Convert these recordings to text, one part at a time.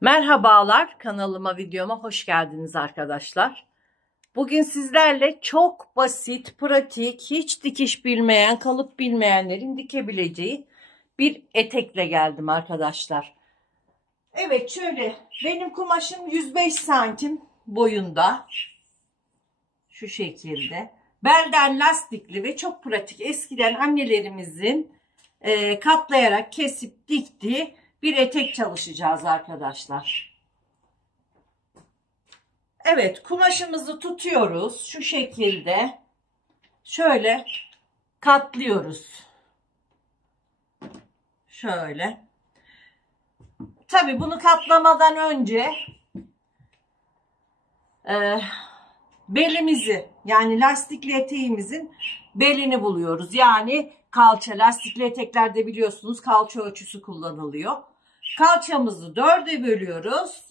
Merhabalar, kanalıma, videoma hoş geldiniz arkadaşlar. Bugün sizlerle çok basit, pratik, hiç dikiş bilmeyen, kalıp bilmeyenlerin dikebileceği bir etekle geldim arkadaşlar. Evet, şöyle benim kumaşım 105 santim boyunda. Şu şekilde. Belden lastikli ve çok pratik. Eskiden annelerimizin katlayarak kesip diktiği bir etek çalışacağız arkadaşlar. Evet, kumaşımızı tutuyoruz şu şekilde. Şöyle katlıyoruz. Şöyle. Tabii bunu katlamadan önce belimizi, yani lastikli eteğimizin belini buluyoruz. Yani kalça, lastikli eteklerde biliyorsunuz kalça ölçüsü kullanılıyor. Kalçamızı 4'e bölüyoruz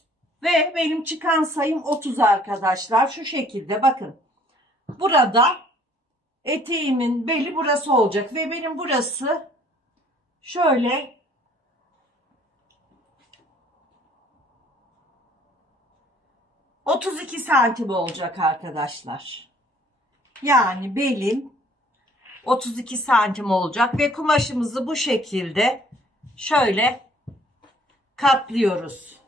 ve benim çıkan sayım 30 arkadaşlar. Şu şekilde bakın. Burada eteğimin beli burası olacak ve benim burası şöyle 32 santim olacak arkadaşlar. Yani belim 32 santim olacak ve kumaşımızı bu şekilde şöyle katlıyoruz.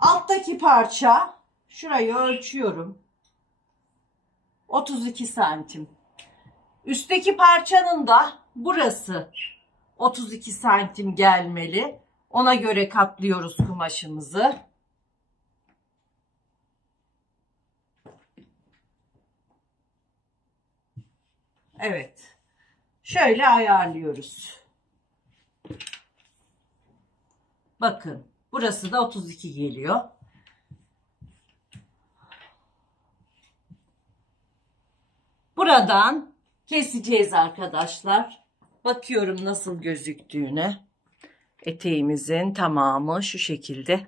Alttaki parça, şurayı ölçüyorum, 32 santim. Üstteki parçanın da burası 32 santim gelmeli. Ona göre katlıyoruz kumaşımızı. Evet. Şöyle ayarlıyoruz. Bakın. Burası da 32 geliyor. Buradan keseceğiz arkadaşlar. Bakıyorum nasıl gözüktüğüne. Eteğimizin tamamı şu şekilde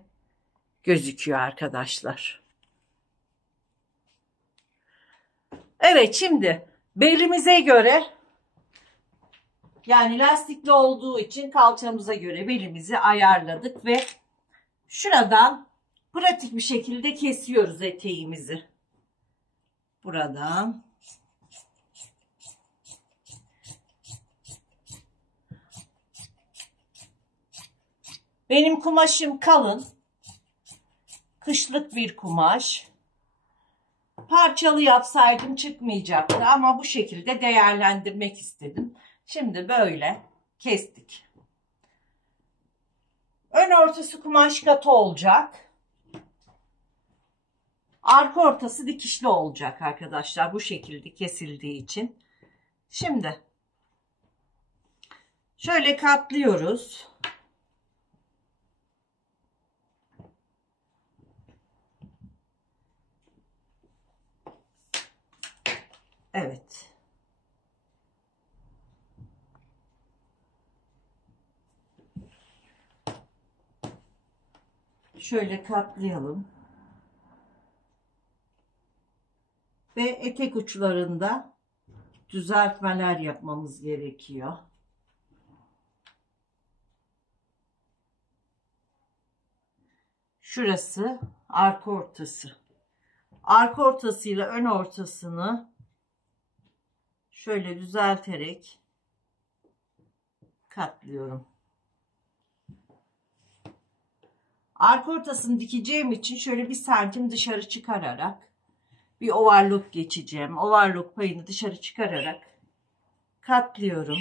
gözüküyor arkadaşlar. Evet, şimdi belimize göre, yani lastikli olduğu için kalçamıza göre belimizi ayarladık ve şuradan pratik bir şekilde kesiyoruz eteğimizi. Buradan. Benim kumaşım kalın. Kışlık bir kumaş. Parçalı yapsaydım çıkmayacaktı ama bu şekilde değerlendirmek istedim. Şimdi böyle kestik. Ön ortası kumaş katı olacak. Arka ortası dikişli olacak arkadaşlar. Bu şekilde kesildiği için. Şimdi şöyle katlıyoruz. Evet. Şöyle katlayalım. Ve etek uçlarında düzeltmeler yapmamız gerekiyor. Şurası arka ortası. Arka ortasıyla ön ortasını şöyle düzelterek katlıyorum. Arka ortasını dikeceğim için şöyle 1 santim dışarı çıkararak bir overlock geçeceğim. Overlock payını dışarı çıkararak katlıyorum.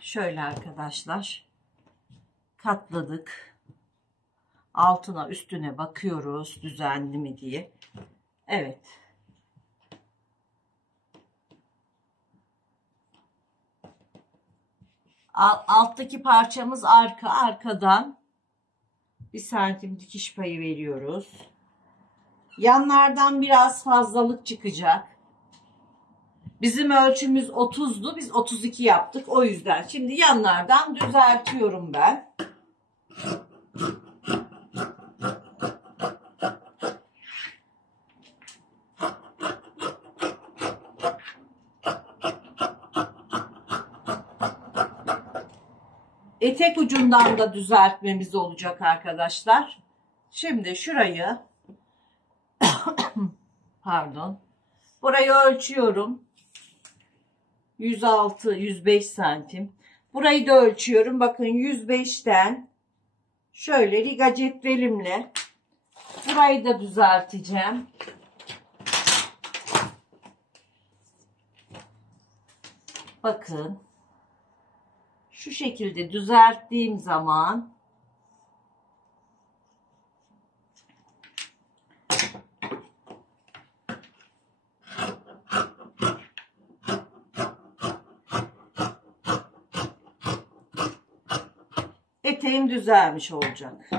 Şöyle arkadaşlar katladık. Altına üstüne bakıyoruz düzenli mi diye. Evet. Alttaki parçamız arka. Arkadan 1 santim dikiş payı veriyoruz. Yanlardan biraz fazlalık çıkacak. Bizim ölçümüz 30'du. Biz 32 yaptık. O yüzden şimdi yanlardan düzeltiyorum ben. etek ucundan da düzeltmemiz olacak arkadaşlar. Şimdi şurayı pardon. Burayı ölçüyorum. 106-105 santim. Burayı da ölçüyorum. Bakın 105'ten şöyle riga cetvelimle burayı da düzelteceğim. Bakın. Şu şekilde düzelttiğim zaman eteğim düzelmiş olacak.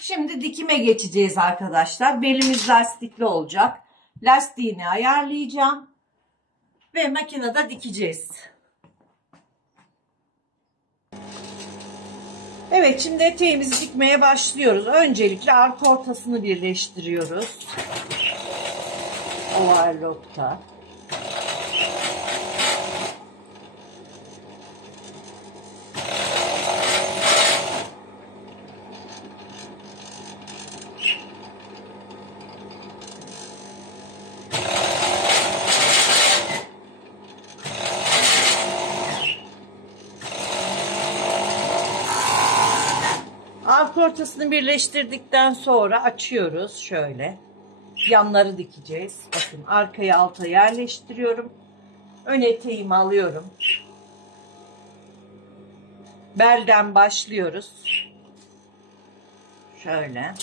Şimdi dikime geçeceğiz arkadaşlar. Belimiz lastikli olacak. Lastiğini ayarlayacağım ve makinede dikeceğiz. Evet, şimdi eteğimizi dikmeye başlıyoruz. Öncelikle arka ortasını birleştiriyoruz. Overlock'ta. Arka ortasını birleştirdikten sonra açıyoruz şöyle. Yanları dikeceğiz. Bakın arkayı alta yerleştiriyorum. Ön eteğimi alıyorum. Belden başlıyoruz. Şöyle.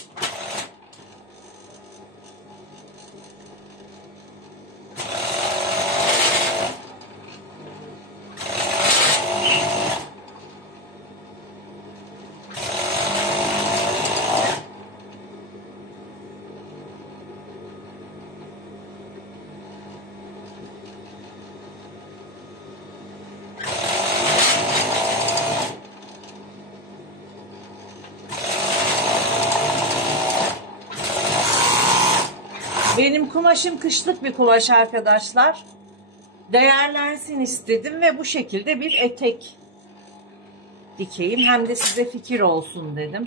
Benim kumaşım kışlık bir kumaş arkadaşlar. Değerlensin istedim ve bu şekilde bir etek dikeyim. Hem de size fikir olsun dedim.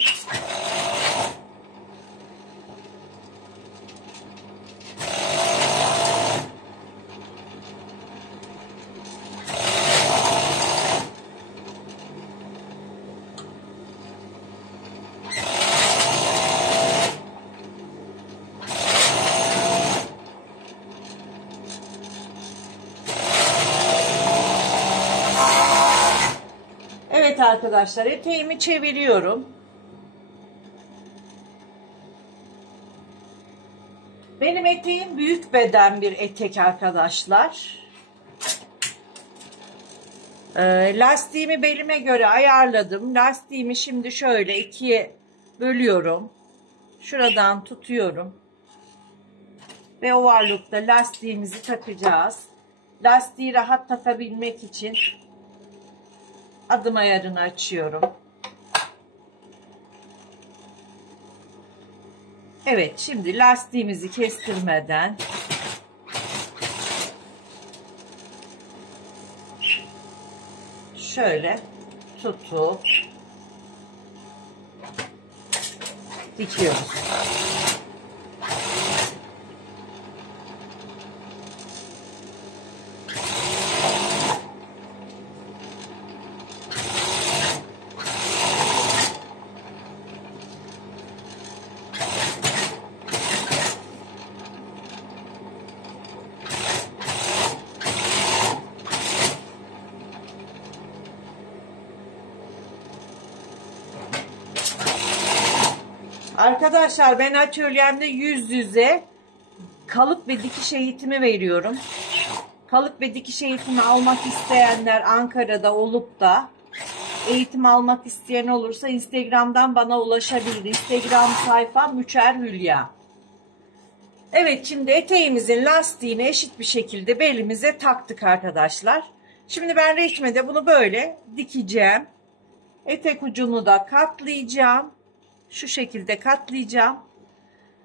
Evet arkadaşlar, eteğimi çeviriyorum. Benim eteğim büyük beden bir etek arkadaşlar. Lastiğimi belime göre ayarladım. Lastiğimi şimdi şöyle ikiye bölüyorum. Şuradan tutuyorum. Ve overlock'ta lastiğimizi takacağız. Lastiği rahat takabilmek için adım ayarını açıyorum. Evet, şimdi lastiğimizi kestirmeden şöyle tutup dikiyoruz. Arkadaşlar, ben atölyemde yüz yüze kalıp ve dikiş eğitimi veriyorum. Kalıp ve dikiş eğitimi almak isteyenler Ankara'da olup da eğitim almak isteyen olursa Instagram'dan bana ulaşabilir. Instagram sayfam Müçer Hülya. Evet, şimdi eteğimizin lastiğini eşit bir şekilde belimize taktık arkadaşlar. Şimdi ben reçmede bunu böyle dikeceğim. Etek ucunu da katlayacağım. Şu şekilde katlayacağım.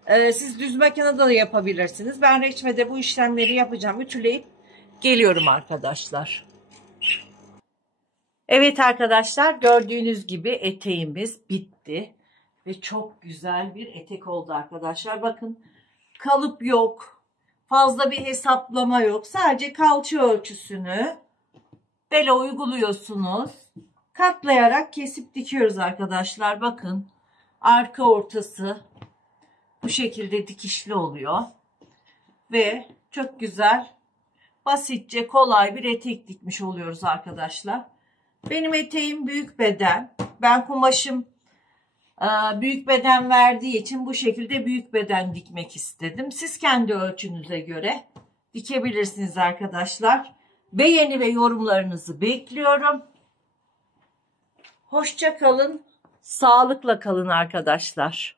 Siz düz makinede de yapabilirsiniz. Ben reçmede bu işlemleri yapacağım. Ütüleyip geliyorum arkadaşlar. Evet arkadaşlar, gördüğünüz gibi eteğimiz bitti. Ve çok güzel bir etek oldu arkadaşlar. Bakın, kalıp yok. Fazla bir hesaplama yok. Sadece kalça ölçüsünü bele uyguluyorsunuz. Katlayarak kesip dikiyoruz arkadaşlar. Bakın, arka ortası bu şekilde dikişli oluyor. Ve çok güzel, basitçe, kolay bir etek dikmiş oluyoruz arkadaşlar. Benim eteğim büyük beden. Ben kumaşım büyük beden verdiği için bu şekilde büyük beden dikmek istedim. Siz kendi ölçünüze göre dikebilirsiniz arkadaşlar. Beğeni ve yorumlarınızı bekliyorum. Hoşça kalın, sağlıkla kalın arkadaşlar.